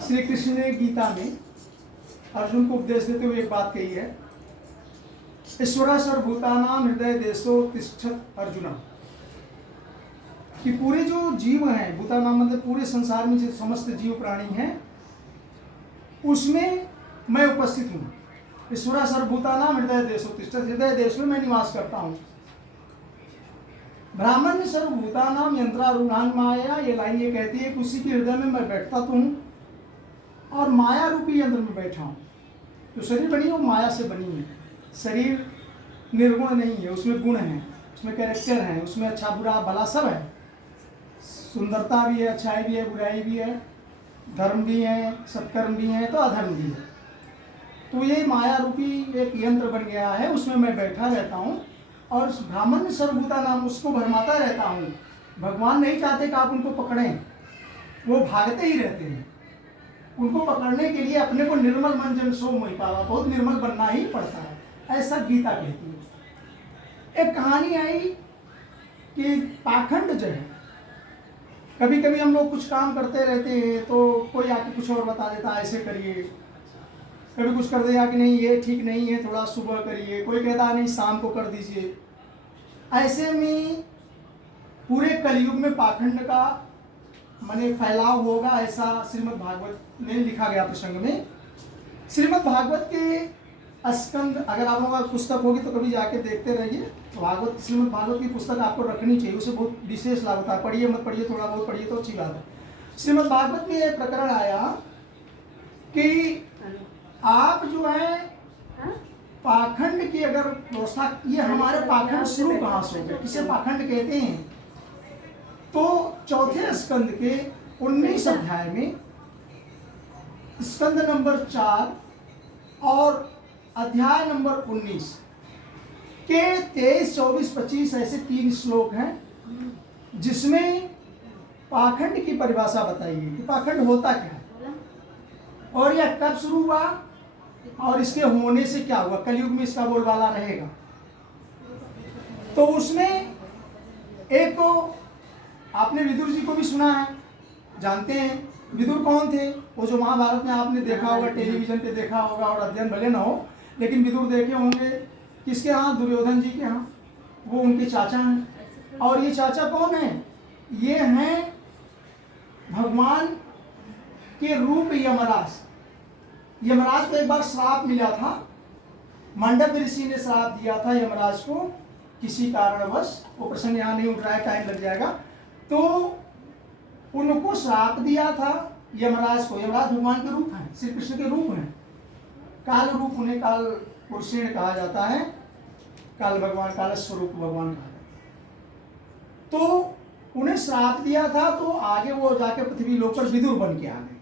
श्री कृष्ण ने गीता में अर्जुन को उपदेश देते हुए एक बात कही है, ईश्वरा सर्वभूतानां हृदय देशो तिष्ठत अर्जुन, कि पूरे जो जीव हैं, भूतानां मतलब पूरे संसार में जो समस्त जीव प्राणी हैं उसमें मैं उपस्थित हूँ। ईश्वरा सर्वभूतानां हृदय देशो तिष्ठत, हृदय देश में मैं निवास करता हूँ। ब्राह्मण सर्वभूतानां यंत्रारूढ़ान माया, ये लाइन ये कहती है कि उसी के हृदय में मैं बैठता तो हूँ और माया रूपी यंत्र में बैठा हूँ। जो शरीर बनी है वो माया से बनी है। शरीर निर्गुण नहीं है, उसमें गुण है, उसमें कैरेक्टर है, उसमें अच्छा बुरा भला सब है। सुंदरता भी है, अच्छाई भी है, बुराई भी है, धर्म भी है, सत्कर्म भी है, तो अधर्म भी है। तो ये माया रूपी एक यंत्र बन गया है, उसमें मैं बैठा रहता हूँ और ब्राह्मण सर्वभूतानां उसको भरमाता रहता हूँ। भगवान नहीं चाहते कि आप उनको पकड़ें, वो भागते ही रहते हैं। उनको पकड़ने के लिए अपने को निर्मल मन जन सो मोहि पावा, बहुत निर्मल बनना ही पड़ता है, ऐसा गीता कहती है। एक कहानी आई कि पाखंड जो है, कभी कभी हम लोग कुछ काम करते रहते हैं तो कोई आके कुछ और बता देता है ऐसे करिए, कभी कुछ कर देगा कि नहीं ये ठीक नहीं है, थोड़ा सुबह करिए, कोई कहता है नहीं शाम को कर दीजिए। ऐसे में पूरे कलयुग में पाखंड का माने फैलाव होगा, ऐसा श्रीमद् भागवत में लिखा गया प्रसंग में। श्रीमद् भागवत के स्कंद, अगर आप लोगों का पुस्तक होगी तो कभी जाके देखते रहिए। भागवत, श्रीमद् भागवत की पुस्तक आपको रखनी चाहिए, उसे बहुत विशेष लाभ होता है। पढ़िए मत पढ़िए, थोड़ा बहुत पढ़िए तो अच्छी बात है। श्रीमद् भागवत में एक प्रकरण आया कि आप जो है पाखंड की अगर व्यवस्था, ये हमारे पाखंड शुरू कहाँ से हो गए, किसे पाखंड कहते हैं, तो चौथे स्कंद के 19 अध्याय में स्कंद नंबर 4 और अध्याय नंबर 19 के 23, 24, 25 ऐसे 3 श्लोक हैं जिसमें पाखंड की परिभाषा बताई है कि पाखंड होता क्या है और यह कब शुरू हुआ और इसके होने से क्या हुआ, कलयुग में इसका बोलबाला रहेगा। तो उसमें एक तो आपने विदुर जी को भी सुना है, जानते हैं विदुर कौन थे, वो जो महाभारत में आपने देखा होगा, टेलीविजन पे देखा होगा और अध्ययन भले ना हो, लेकिन विदुर देखे होंगे। किसके यहाँ? दुर्योधन जी के यहाँ। वो उनके चाचा हैं। और ये चाचा कौन है? ये हैं भगवान के रूप यमराज। यमराज को एक बार श्राप मिला था, मांडव्य ऋषि ने श्राप दिया था यमराज को किसी कारणवश, वो प्रश्न यहाँ नहीं उठ रहा है, टाइम लग जाएगा। तो उनको श्राप दिया था यमराज को। यमराज भगवान के रूप हैं, श्री कृष्ण के रूप हैं, काल रूप, उन्हें काल पुरुषेण कहा जाता है, काल भगवान, काल स्वरूप भगवान कहा जाता है। तो उन्हें श्राप दिया था, तो आगे वो जाके पृथ्वी लोक पर विदुर बन के आ गए।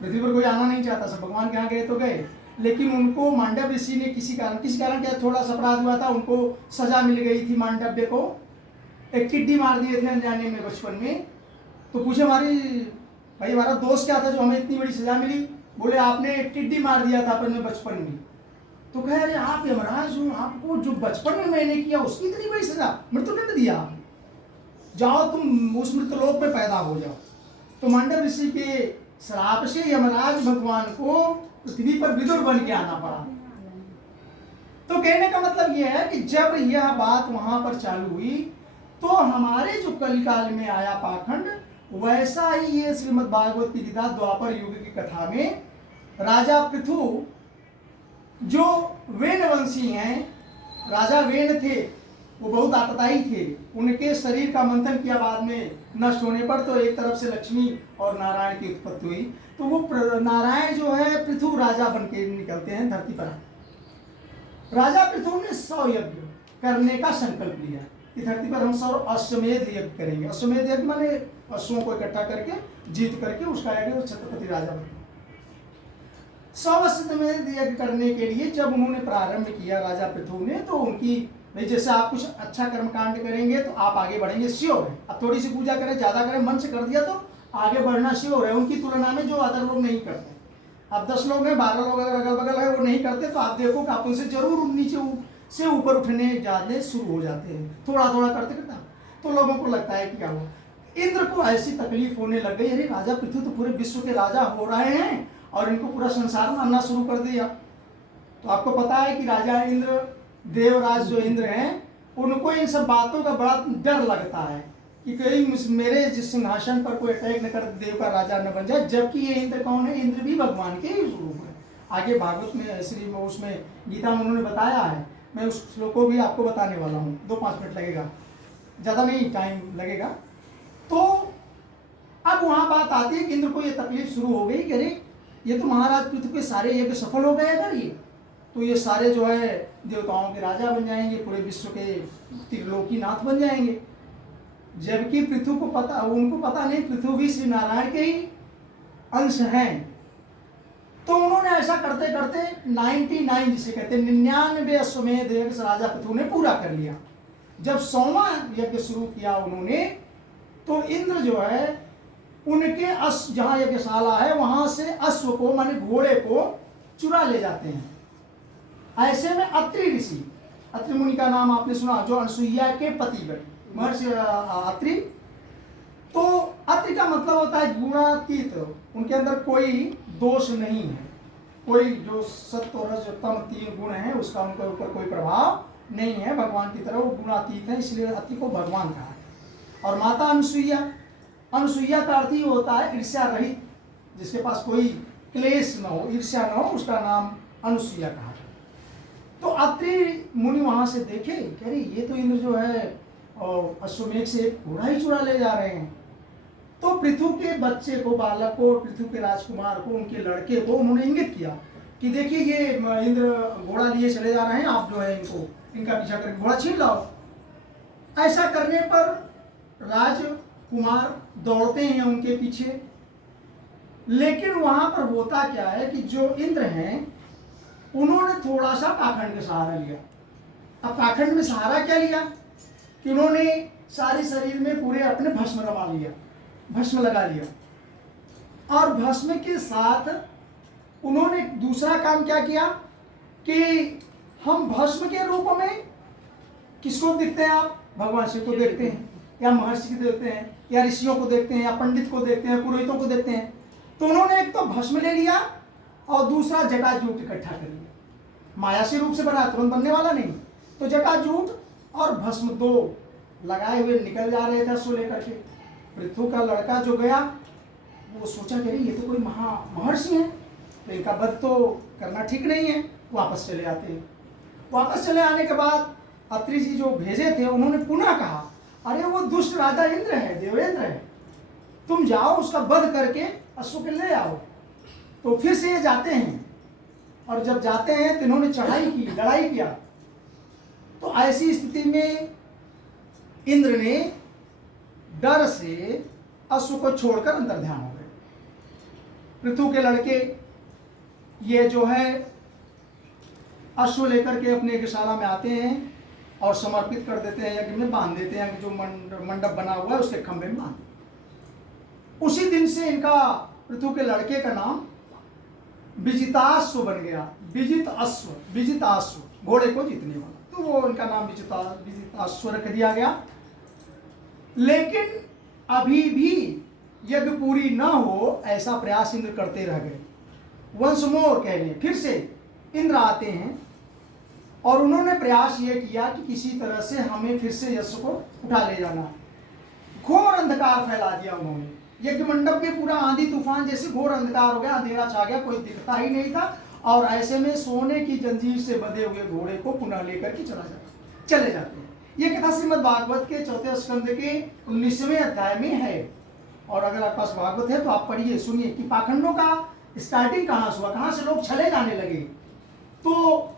पृथ्वी पर कोई आना नहीं चाहता, सब भगवान के यहाँ गए तो गए, लेकिन उनको मांडव्य ऋषि ने किसी कारण क्या थोड़ा सा अपराध हुआ था, उनको सजा मिल गई थी। मांडव्य को एक टिड्डी मार दिए थे अनजाने में बचपन में। तो पूछे भाई हमारा दोस्त क्या था जो हमें इतनी बड़ी सजा मिली? बोले आपने एक टिड्डी मार दिया था अपने बचपन में। तो कहे अरे आप यमराज हो, आपको जो बचपन में मैंने किया उसकी इतनी बड़ी सजा, मृत्युदंड दिया आपने, जाओ तुम उस मृतलोक में पैदा हो जाओ। तो मांडव ऋषि के श्राप से यमराज भगवान को पृथ्वी पर विदुर बन के आना पड़ा। तो कहने का मतलब यह है कि जब यह बात वहां पर चालू हुई तो हमारे जो कलिकाल में आया पाखंड, वैसा ही ये श्रीमद् भागवत की गीता द्वापर युग की कथा में राजा पृथु जो वेन वंशी हैं, राजा वेन थे, वो बहुत आतताई थे। उनके शरीर का मंथन किया बाद में नष्ट होने पर, तो एक तरफ से लक्ष्मी और नारायण की उत्पत्ति हुई। तो वो नारायण जो है पृथु राजा बन के निकलते हैं धरती पर। राजा पृथु ने 100 यज्ञ करने का संकल्प लिया कि धरती पर हम 100 अश्वमेध यज्ञ करेंगे। अश्वमेध यज्ञ माने अश्वों को इकट्ठा करके जीत करके उसका यज्ञ, छत्रपति राजा बने। 100 अश्वमेध यज्ञ करने के लिए जब उन्होंने प्रारंभ किया राजा पृथु ने, तो उनकी भाई जैसे आप कुछ अच्छा कर्मकांड करेंगे तो आप आगे बढ़ेंगे, श्योर है। अब थोड़ी सी पूजा करें, ज्यादा करें, मन से कर दिया तो आगे बढ़ना श्योर है, उनकी तुलना में जो अदर लोग नहीं करते। अब 10 लोग हैं, 12 लोग अगर अगल बगल है वो नहीं करते, तो आप देखो कि आप उनसे जरूर नीचे से ऊपर उठने जाने शुरू हो जाते हैं, थोड़ा थोड़ा करते करते। तो लोगों को लगता है कि क्या हुआ, इंद्र को ऐसी तकलीफ होने लग गई, अरे राजा पृथ्वी तो पूरे विश्व के राजा हो रहे हैं और इनको पूरा संसार मानना शुरू कर दिया। तो आपको पता है कि राजा इंद्र, देवराज जो इंद्र हैं, उनको इन सब बातों का बड़ा डर लगता है कि कहीं मेरे जिस सिंहासन पर कोई अटैक न कर, देव का राजा न बन जाए। जबकि ये इंद्र कौन है? इंद्र भी भगवान के ही स्वरूप है। आगे भागवत में श्री उसमें गीता में उन्होंने बताया है, मैं उस श्लोक को भी आपको बताने वाला हूँ। 2-5 मिनट लगेगा, ज़्यादा नहीं टाइम लगेगा। तो अब वहाँ बात आती है कि इंद्र को ये तकलीफ शुरू हो गई कि अरे ये तो महाराज पृथ्वी के सारे यज्ञ सफल हो गए अगर ये, तो ये सारे जो है देवताओं के राजा बन जाएंगे, पूरे विश्व के त्रिलोकीनाथ बन जाएंगे। जबकि पृथ्वी को पता, उनको पता नहीं पृथ्वी भी श्री नारायण के ही अंश हैं। तो उन्होंने ऐसा करते करते 99 जिसे कहते हैं 99 अश्वमेध यज्ञ राजा पृथ्वी ने पूरा कर लिया। जब 100वां यज्ञ शुरू किया उन्होंने, तो इंद्र जो है उनके जहाँ यज्ञशाला है वहां से अश्व को, माने घोड़े को चुरा ले जाते हैं। ऐसे में अत्रि ऋषि, अत्रि मुनि का नाम आपने सुना, जो अनसुईया के पति महर्षि अत्रि। तो अत्रि का मतलब होता है गुणातीत, उनके अंदर कोई दोष नहीं है, कोई जो सत्व रज तम 3 गुण हैं उसका उनके ऊपर कोई प्रभाव नहीं है, भगवान की तरह वो गुणातीत है, इसलिए अत्रि को भगवान कहा है। और माता अनुसुईया, अनुसुईया का अर्थ ही होता है ईर्ष्या रहित, जिसके पास कोई क्लेश न हो, ईर्ष्या न हो, उसका नाम अनुसुईया कहा। तो अत्रि मुनि वहां से देखे कि अरे ये तो इंद्र जो है अश्वमेध से एक घोड़ा ही चुरा ले जा रहे हैं। तो पृथ्वी के बच्चे को, बालक को, पृथ्वी के राजकुमार को, उनके लड़के को उन्होंने इंगित किया कि देखिए ये इंद्र घोड़ा लिए चले जा रहे हैं, आप जो है इनका पीछा करके घोड़ा छीन लाओ। ऐसा करने पर राजकुमार दौड़ते हैं उनके पीछे, लेकिन वहां पर होता क्या है कि जो इंद्र हैं उन्होंने थोड़ा सा पाखंड का सहारा लिया। अब पाखंड में सहारा क्या लिया कि उन्होंने सारे शरीर में पूरे अपने भस्म रमा लिया, भस्म लगा लिया। और भस्म के साथ उन्होंने दूसरा काम क्या किया कि हम भस्म के रूप में किसको देखते हैं? आप भगवान शिव को देखते हैं, या महर्षि को देखते हैं, या ऋषियों को देखते हैं, या पंडित को देखते हैं, पुरोहितों को देखते हैं। तो उन्होंने एक तो भस्म ले लिया और दूसरा जटाजूट इकट्ठा कर लिया। माया से रूप से बना, तुरंत बनने वाला नहीं। तो जटाजूट और भस्म 2 लगाए हुए निकल जा रहे थे अश्व लेकर के। पृथ्वी का लड़का जो गया वो सोचा कि ये तो कोई महर्षि हैं, तो इनका वध तो करना ठीक नहीं है, वापस चले आते हैं। वापस चले आने के बाद अत्रि जी जो भेजे थे उन्होंने पुनः कहा, अरे वो दुष्ट राजा इंद्र है, देवेंद्र है, तुम जाओ उसका वध करके अश्व के ले आओ। तो फिर से ये जाते हैं, और जब जाते हैं तो इन्होंने चढ़ाई की, लड़ाई किया। तो ऐसी स्थिति में इंद्र ने डर से अश्व को छोड़कर अंतर ध्यान हो गए। पृथ्वी के लड़के ये जो है अश्व लेकर के अपने यज्ञशाला में आते हैं और समर्पित कर देते हैं, यज्ञ में बांध देते हैं, जो मंडप बना हुआ है उसके खंभे में बांध। उसी दिन से इनका, पृथ्वी के लड़के का नाम विजिताश्व बन गया। विजित अश्व, विजिताश्व, घोड़े को जीतने वाला, तो वो इनका नाम विजिताश्व रख दिया गया। लेकिन अभी भी यज्ञ पूरी न हो ऐसा प्रयास इंद्र करते रह गए। वंस मोर कह रहे, फिर से इंद्र आते हैं और उन्होंने प्रयास ये किया कि किसी तरह से हमें फिर से यश को उठा ले जाना। घोर अंधकार फैला दिया उन्होंने, यज्ञ मंडप में पूरा आंधी तूफान जैसे घोर अंधकार हो गया, अंधेरा छा गया, कोई दिखता ही नहीं था। और ऐसे में सोने की जंजीर से बंधे हुए घोड़े को पुनः लेकर के चले जाते हैं। ये कथा श्रीमद् भागवत के 4 स्कंद के 19वें अध्याय में है। और अगर आपके पास भागवत है तो आप पढ़िए, सुनिए कि पाखंडों का स्टार्टिंग कहाँ से हुआ, कहाँ से लोग चले जाने लगे। तो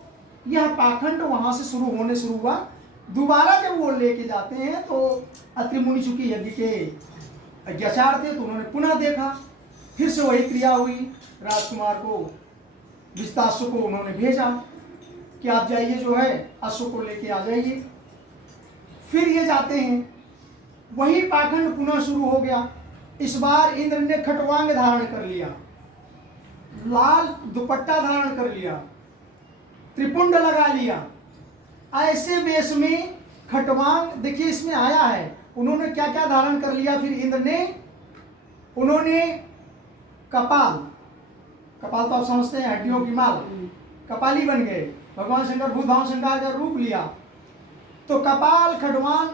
यह पाखंड वहां से शुरू हुआ। दोबारा जब वो लेके जाते हैं तो अत्रि मुनि चूंकि यज्ञ के अज्ञाचार थे तो उन्होंने पुनः देखा, फिर से वही क्रिया हुई। राजकुमार को, विजिताश्व को उन्होंने भेजा कि आप जाइए जो है अश्व को लेके आ जाइए। फिर ये जाते हैं, वही पाखंड पुनः शुरू हो गया। इस बार इंद्र ने खटवांग धारण कर लिया, लाल दुपट्टा धारण कर लिया, त्रिपुंड लगा लिया। ऐसे वेश में खटवांग, देखिए इसमें आया है उन्होंने क्या क्या धारण कर लिया फिर इंद्र ने? उन्होंने कपाल, कपाल तो आप समझते हैं, हड्डियों की माला, कपाली बन गए। भगवान शंकर भूत भाव शंकर का रूप लिया। तो कपाल, खडवान,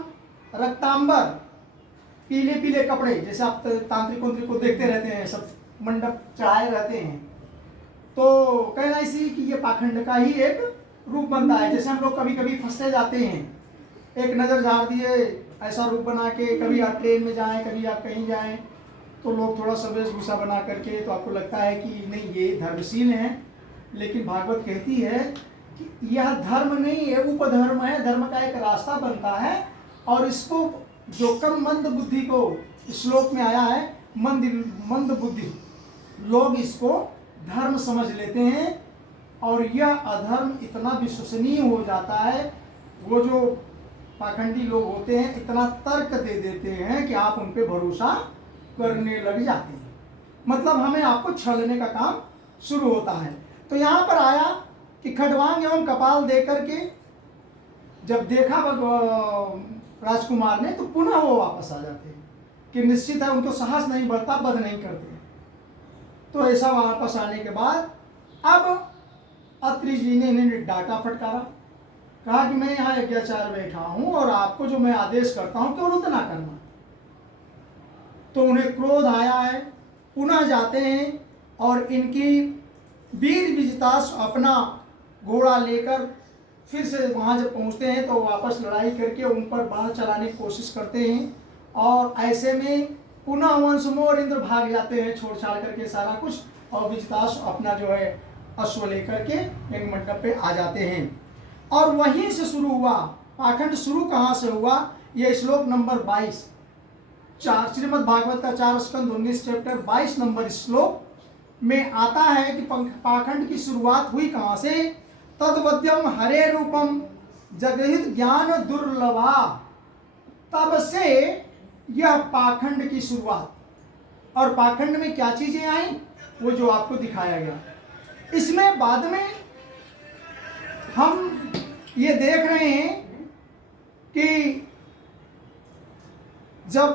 रक्तांबर, पीले पीले कपड़े, जैसे आप तांत्रिक वांत्रिक को देखते रहते हैं, सब मंडप चढ़ाए रहते हैं। तो कहना इसी कि ये पाखंड का ही एक रूप बनता है। जैसे हम लोग कभी कभी फंसते जाते हैं, एक नज़र झाड़ दिए ऐसा रूप बना के, कभी आप ट्रेन में जाएं, कभी आप कहीं जाएं, तो लोग थोड़ा सा वेशभूषा बना करके, तो आपको लगता है कि नहीं ये धर्मशील हैं। लेकिन भागवत कहती है कि यह धर्म नहीं है, उपधर्म है। धर्म का एक रास्ता बनता है, और इसको जो कम मंद बुद्धि को श्लोक में आया है, मंद बुद्धि लोग इसको धर्म समझ लेते हैं, और यह अधर्म इतना विश्वसनीय हो जाता है, वो जो पाखंडी लोग होते हैं इतना तर्क दे देते हैं कि आप उन पे भरोसा करने लग जाते हैं। मतलब हमें आपको छलने का काम शुरू होता है। तो यहाँ पर आया कि खडवांग एवं कपाल दे करके जब देखा राजकुमार ने, तो पुनः वो वापस आ जाते हैं कि निश्चित है उनको साहस नहीं बढ़ता, बद नहीं करते। तो ऐसा वापस आने के बाद अब अत्रि जी ने इन्हें डांटा फटकारा, कहा कि मैं यहाँ यज्ञाचार्य बैठा हूँ और आपको जो मैं आदेश करता हूँ केवल उतना करना। तो उन्हें क्रोध आया है, पुनः जाते हैं और इनकी वीर विजिताश अपना घोड़ा लेकर फिर से वहाँ जब पहुँचते हैं तो वापस लड़ाई करके उन पर बाण चलाने की कोशिश करते हैं। और ऐसे में पुनः वंशमोर इंद्र भाग जाते हैं छोड़ छाड़ करके सारा कुछ, और विजिताश अपना जो है अश्व लेकर के एक मंडप पे आ जाते हैं। और वहीं से शुरू हुआ पाखंड। शुरू कहाँ से हुआ? ये श्लोक नंबर 22 श्रीमद् भागवत का 4 स्कंद 19 चैप्टर 22 नंबर श्लोक में आता है कि पाखंड की शुरुआत हुई कहाँ से? तद्वद्यम हरे रूपम जगहित ज्ञान दुर्लभा, तब से यह पाखंड की शुरुआत। और पाखंड में क्या चीजें आई वो जो आपको दिखाया गया। इसमें बाद में हम ये देख रहे हैं कि जब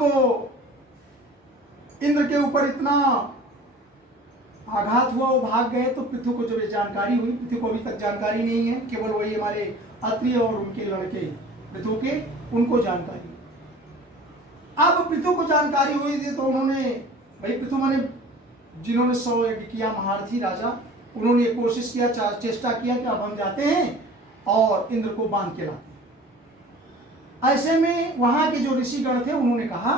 इंद्र के ऊपर इतना आघात हुआ, वो भाग गए, तो पृथु को जब ये जानकारी हुई, पृथु को अभी तक जानकारी नहीं है, केवल वही हमारे अत्रि और उनके लड़के पृथु के, उनको जानकारी। अब पृथु को जानकारी हुई थी तो उन्होंने, भाई पृथु माने जिन्होंने 100 यज्ञ किया, महारथी राजा, उन्होंने ये कोशिश किया, चेष्टा किया कि अब हम जाते हैं और इंद्र को बांध के लाते हैं। ऐसे में वहां के जो ऋषिगण थे उन्होंने कहा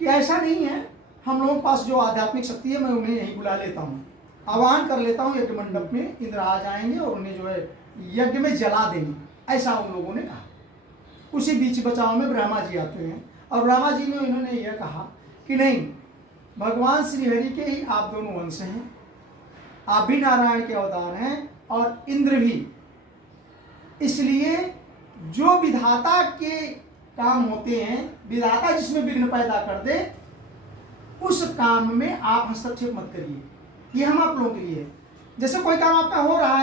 कि ऐसा नहीं है, हम लोगों के पास जो आध्यात्मिक शक्ति है मैं उन्हें यहीं बुला लेता हूँ, आह्वान कर लेता हूँ यज्ञ मंडप में, इंद्र आ जाएंगे और उन्हें जो है यज्ञ में जला देंगे। ऐसा उन लोगों ने कहा। उसी बीच बचाव में ब्रह्मा जी आते हैं और ब्रह्मा जी ने इन्होंने यह कहा कि नहीं, भगवान श्री हरि के ही आप दोनों वंश हैं, आप भी नारायण के अवतार हैं और इंद्र भी, इसलिए जो विधाता के काम होते हैं, विधाता जिसमें विघ्न पैदा कर दे, उस काम में आप हस्तक्षेप मत करिए। ये हम आप लोगों के लिए, जैसे कोई काम आपका हो रहा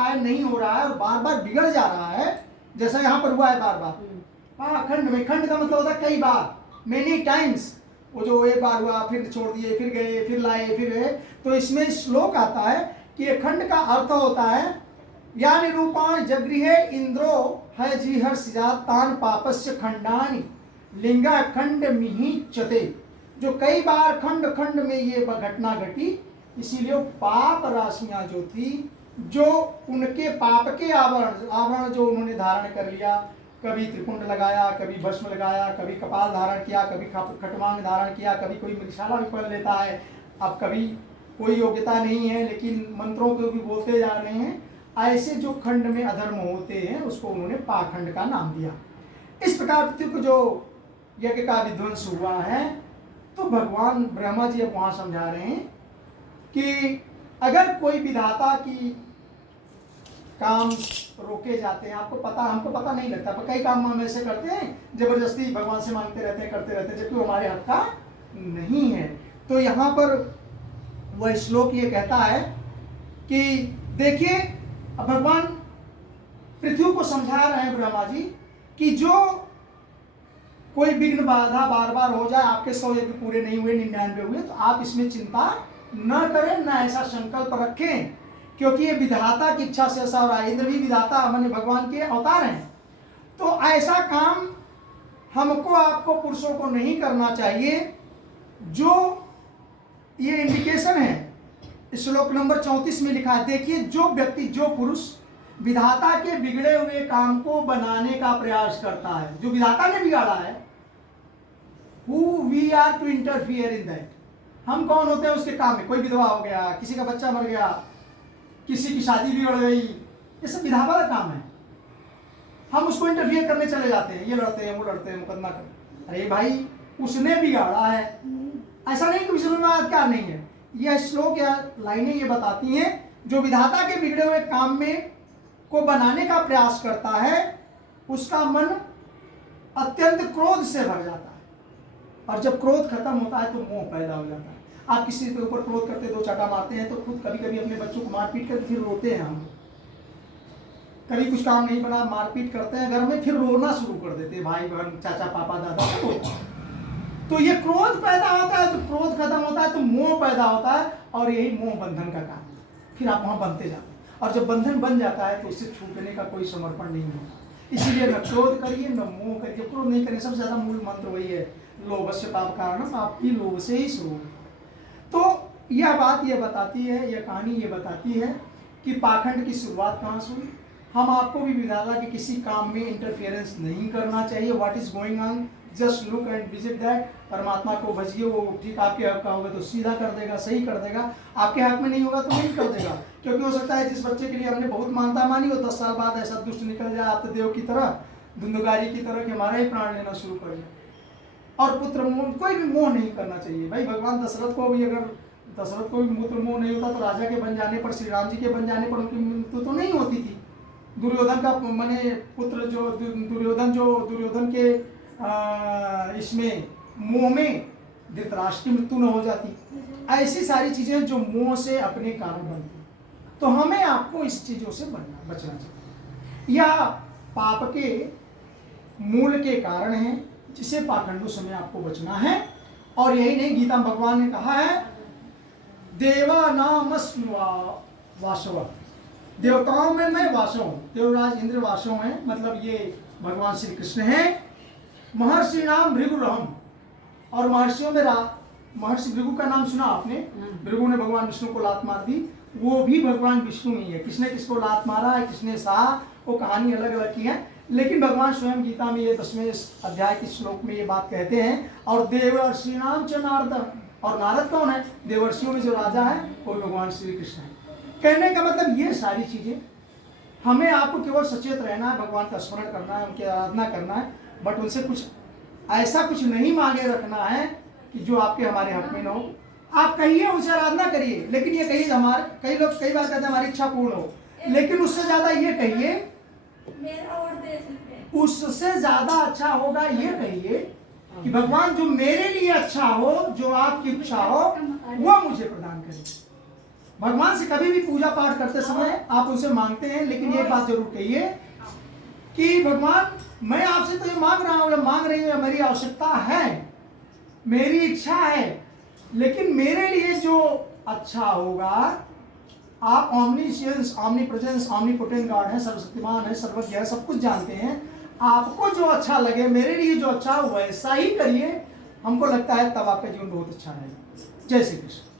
है, नहीं हो रहा है और बार बार बिगड़ जा रहा है, जैसा यहाँ पर हुआ है बार बार। खंड में, खंड का मतलब होता है कई बार, मेनी टाइम्स। वो जो एक बार हुआ, फिर छोड़ दिए, फिर गए, फिर लाए, फिर गए। तो इसमें श्लोक आता है कि ये खंड का अर्थ होता है या निरूपाण जगृहे इंद्रो है जी हर सिजात तान पापस्य खंडानी लिंगा खंड मिही चते। जो कई बार खंड खंड में ये घटना घटी, इसीलिए पाप राशियां जो थी, जो उनके पाप के आवरण जो उन्होंने धारण कर लिया, कभी त्रिपुंड लगाया, कभी भस्म लगाया, कभी कपाल धारण किया, कभी खटवांग धारण किया, कभी कोई मृगशाला भी पहन लेता है, अब कभी कोई योग्यता नहीं है लेकिन मंत्रों को भी बोलते जा रहे हैं। ऐसे जो खंड में अधर्म होते हैं उसको उन्होंने पाखंड का नाम दिया। इस प्रकार पृथ्वी को जो यज्ञ का विध्वंस हुआ है, तो भगवान ब्रह्मा जी अब वहाँ समझा रहे हैं कि अगर कोई विधाता की काम रोके जाते हैं, आपको पता, हमको पता नहीं लगता, पर कई काम हम ऐसे करते हैं जबरदस्ती भगवान से मांगते रहते हैं, करते रहते हैं, जबकि वो हमारे हक का नहीं है। तो यहाँ पर वह श्लोक ये कहता है कि देखिए, अब भगवान पृथ्वी को समझा रहे हैं ब्रह्मा जी कि जो कोई विघ्न बाधा बार बार हो जाए, आपके 100 यज्ञ पूरे नहीं हुए, 99 हुए, तो आप इसमें चिंता न करें, न ऐसा संकल्प रखें, क्योंकि ये विधाता की इच्छा से ऐसा हो रहा है। इंद्र भी विधाता माने भगवान के अवतार हैं। तो ऐसा काम हमको आपको पुरुषों को नहीं करना चाहिए। जो ये इंडिकेशन है श्लोक नंबर 34 में लिखा है, देखिए, जो व्यक्ति, जो पुरुष विधाता के बिगड़े हुए काम को बनाने का प्रयास करता है, जो विधाता ने बिगाड़ा है, who we are to interfere in that, हम कौन होते हैं उसके काम में? कोई विधवा हो गया, किसी का बच्चा मर गया, किसी की शादी बिगड़ गई, ये सब विधाता का काम है। हम उसको इंटरफियर करने चले जाते हैं, ये लड़ते हैं, वो लड़ते हैं, मुकदमा कर। अरे भाई, उसने बिगाड़ा है, ऐसा नहीं कि विश्वासकार नहीं है। यह श्लोक या लाइनें ये बताती हैं, जो विधाता के बिगड़े हुए काम में को बनाने का प्रयास करता है, उसका मन अत्यंत क्रोध से भर जाता है, और जब क्रोध खत्म होता है तो मोह पैदा हो जाता है। आप किसी के ऊपर क्रोध करते, दो चाटा मारते हैं, तो खुद कभी कभी अपने बच्चों को मारपीट करके फिर रोते हैं। हम कभी कुछ काम नहीं बना, मारपीट करते हैं घर में, फिर रोना शुरू कर देते हैं, भाई बहन, चाचा पापा दादा सब होता है। तो ये क्रोध पैदा होता है, तो क्रोध खत्म होता है तो मोह पैदा होता है, और यही मोह बंधन का काम है। फिर आप वहां बनते जाते हैं, और जब बंधन बन जाता है तो उससे छूटने का कोई समर्पण नहीं होता। इसीलिए न क्रोध करिए, न मोह करिए। क्रोध नहीं करिए, सबसे ज्यादा मूल मंत्र वही है, लोभस्य पाप कारणम, आपकी लोभ से ही शुरू। तो यह बात ये बताती है, यह कहानी ये बताती है कि पाखंड की शुरुआत कहाँ से हुई। हम आपको भी विधाता के किसी काम में इंटरफेरेंस नहीं करना चाहिए। What is going on, just look and visit that. परमात्मा को भजिए, वो ठीक आपके हक का होगा तो सीधा कर देगा, सही कर देगा। आपके हक में नहीं होगा तो नहीं कर देगा, क्योंकि हो सकता है जिस बच्चे के लिए हमने बहुत मानता मानी हो, 10 साल बाद ऐसा दुष्ट निकल जाए आत्मदेव की तरह, धुंधुकारी की तरह, कि हमारा ही प्राण लेना शुरू कर जाए। और पुत्र मोह, कोई भी मोह नहीं करना चाहिए भाई। भगवान दशरथ को भी, अगर दशरथ को भी पुत्र मोह नहीं होता तो राजा के बन जाने पर, श्री राम जी के बन जाने पर उनकी मृत्यु तो नहीं होती थी। दुर्योधन का माने पुत्र, जो दुर्योधन के इसमें मोह में धृतराष्ट्र की मृत्यु न हो जाती। ऐसी सारी चीजें जो मोह से अपने कारण बनती, तो हमें आपको इस चीजों से बचना चाहिए। यह पाप के मूल के कारण है, जिसे पाखंडों से में आपको बचना है। और यही नहीं, गीता में भगवान ने कहा है, देवा नाम वासव, देवताओं में मैं वासव हूँ, देवराज इंद्र वासव हैं, मतलब ये भगवान श्री कृष्ण हैं। महर्षि नाम भृगुरहम, और महर्षियों में महर्षि भृगु का नाम सुना आपने? भृगु ने भगवान विष्णु को लात मार दी, वो भी भगवान विष्णु ही है। किसने किसको लात मारा है, किसने सहा, वो कहानी अलग अलग की है, लेकिन भगवान स्वयं गीता में ये 10वें अध्याय के श्लोक में ये बात कहते हैं। और देवर्षि नाम च नारद, और नारद कौन है? देवर्षियों में जो राजा है वो भगवान श्री कृष्ण है। कहने का मतलब ये सारी चीजें हमें आपको केवल सचेत रहना है, भगवान का स्मरण करना है, उनकी आराधना करना है, बट उनसे कुछ ऐसा कुछ नहीं मांगे रखना है कि जो आपके हमारे हक में न हो। आप कहिए, उनसे आराधना करिए, लेकिन ये कहिए हमारे, कई लोग कई बार कहते हैं हमारी इच्छा पूर्ण हो, लेकिन उससे ज्यादा ये कहिए, उससे ज्यादा अच्छा होगा ये कहिए कि भगवान जो मेरे लिए अच्छा हो, जो आपकी इच्छा हो, वो मुझे प्रदान करे। भगवान से कभी भी पूजा पाठ करते समय आप उनसे मांगते हैं, लेकिन ये बात जरूर कहिए कि भगवान, मैं आपसे तो ये मांग रहा हूँ या मांग रही हूँ, मेरी आवश्यकता है, मेरी इच्छा है, लेकिन मेरे लिए जो अच्छा होगा, आप ऑमनीशियंस, ऑमनीप्रेजेंस, ऑमनीपोटेंट गॉड है, सर्वशक्तिमान है, सर्वज्ञ है, सब कुछ जानते हैं। आपको जो अच्छा लगे, मेरे लिए जो अच्छा हो वैसा ही करिए। हमको लगता है तब आपका जीवन बहुत अच्छा रहेगा। जय श्री कृष्ण।